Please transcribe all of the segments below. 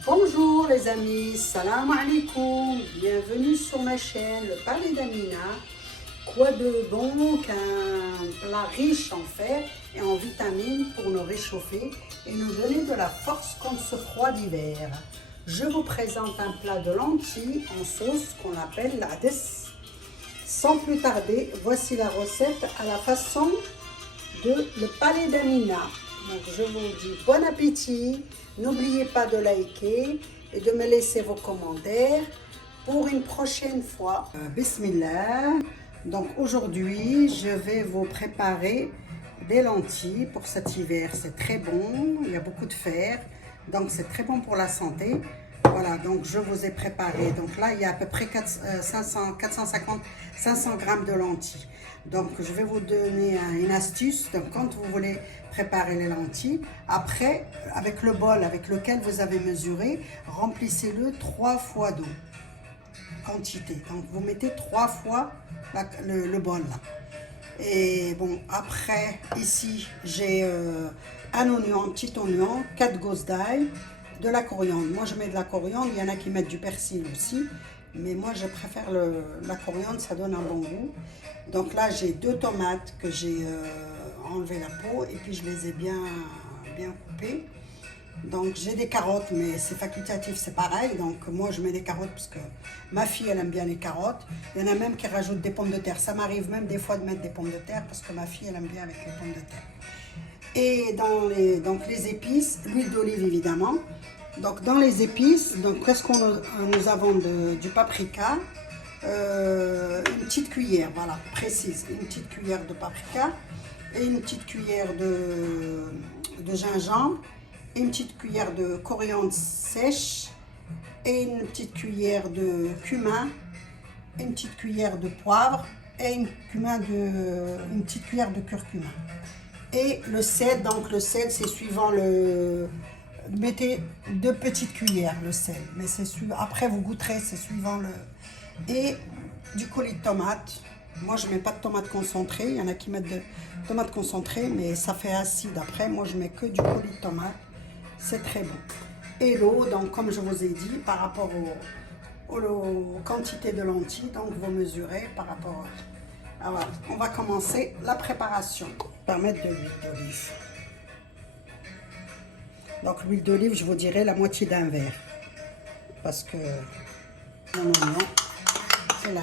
Bonjour les amis, salam alaikum, bienvenue sur ma chaîne Le Palais d'Amina. Quoi de bon qu'un plat riche en fer et en vitamines pour nous réchauffer et nous donner de la force contre ce froid d'hiver. Je vous présente un plat de lentilles en sauce qu'on appelle l'ades. Sans plus tarder, voici la recette à la façon de Le Palais d'Amina. Donc je vous dis bon appétit, n'oubliez pas de liker et de me laisser vos commentaires pour une prochaine fois. Bismillah. Donc aujourd'hui je vais vous préparer des lentilles pour cet hiver. C'est très bon, il y a beaucoup de fer, donc c'est très bon pour la santé. Voilà, donc je vous ai préparé. Donc là il y a à peu près 450-500 grammes de lentilles. Donc je vais vous donner une astuce. Donc quand vous voulez préparer les lentilles, après avec le bol avec lequel vous avez mesuré, remplissez-le 3 fois d'eau. Quantité. Donc vous mettez 3 fois le bol là. Et bon, après ici j'ai un oignon, un petit oignon, 4 gousses d'ail, de la coriandre. Moi je mets de la coriandre, il y en a qui mettent du persil aussi, mais moi je préfère la coriandre, ça donne un bon goût. Donc là j'ai 2 tomates que j'ai enlevé la peau et puis je les ai bien coupées. Donc j'ai des carottes, mais c'est facultatif, c'est pareil. Donc moi je mets des carottes parce que ma fille elle aime bien les carottes. Il y en a même qui rajoutent des pommes de terre. Ça m'arrive même des fois de mettre des pommes de terre parce que ma fille elle aime bien avec les pommes de terre. Et dans les épices, l'huile d'olive évidemment. Donc dans les épices, donc qu'est-ce qu'on nous avons du paprika, une petite cuillère, voilà, précise, une petite cuillère de paprika et une petite cuillère de gingembre, et une petite cuillère de coriandre sèche et une petite cuillère de cumin, une petite cuillère de poivre et une petite cuillère de curcuma. Et le sel, donc le sel c'est suivant mettez 2 petites cuillères le sel, mais c'est après vous goûterez, c'est suivant et du coulis de tomate. Moi je mets pas de tomate concentrée, il y en a qui mettent de tomate concentrée mais ça fait acide après. Moi je mets que du coulis de tomate, c'est très bon. Et l'eau, donc comme je vous ai dit, par rapport aux quantités de lentilles, donc vous mesurez par rapport à... Alors, on va commencer la préparation par mettre de l'huile d'olive. Donc l'huile d'olive, je vous dirais la moitié d'un verre. Parce que mon oignon, c'est l'ail.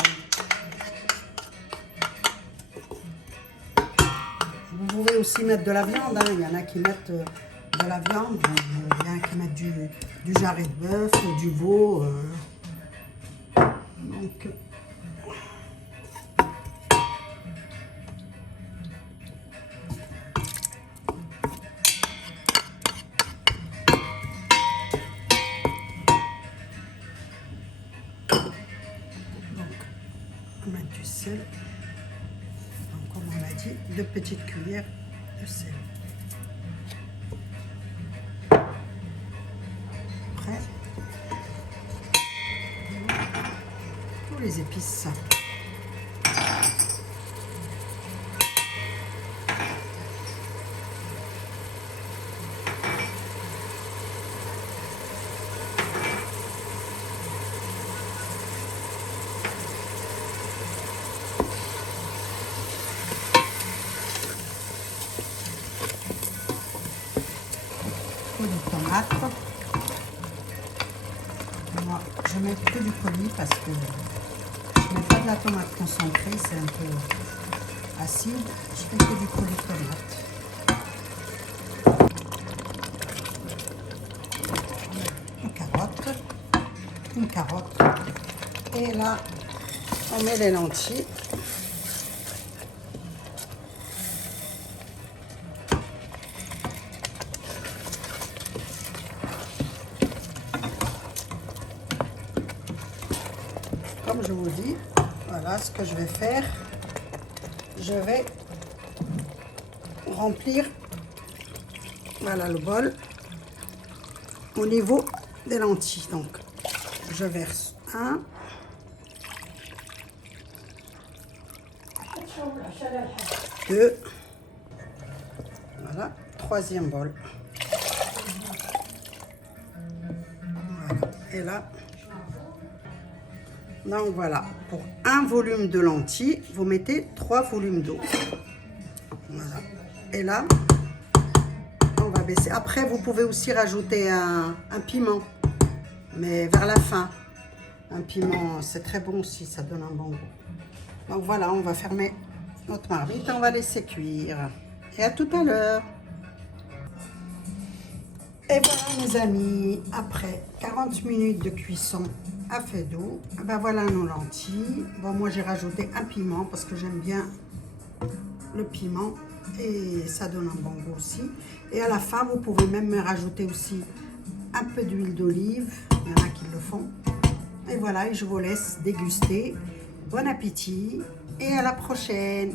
Vous pouvez aussi mettre de la viande, hein. Il y en a qui mettent de la viande, il y en a qui mettent du jarret de bœuf, du veau. Donc, on va mettre du sel. Donc, comme on l'a dit, 2 petites cuillères de sel. Après, tous les épices. De tomates. Moi, je mets que du coulis parce que je ne mets pas de la tomate concentrée, c'est un peu acide. Je fais que du coulis de tomate. Une carotte. Et là, on met les lentilles. Comme je vous dis, voilà ce que je vais faire. Je vais remplir, voilà, le bol au niveau des lentilles. Donc, je verse 1, 2, voilà, 3e bol. Et là, donc voilà, pour un volume de lentilles, vous mettez 3 volumes d'eau. Voilà. Et là, on va baisser. Après, vous pouvez aussi rajouter un piment, mais vers la fin. Un piment, c'est très bon aussi, ça donne un bon goût. Donc voilà, on va fermer notre marmite et on va laisser cuire. Et à tout à l'heure. Et voilà mes amis, après 40 minutes de cuisson à feu doux, ben voilà nos lentilles. Bon, moi j'ai rajouté un piment parce que j'aime bien le piment et ça donne un bon goût aussi. Et à la fin, vous pouvez même rajouter aussi un peu d'huile d'olive, il y en a qui le font. Et voilà, je vous laisse déguster. Bon appétit et à la prochaine.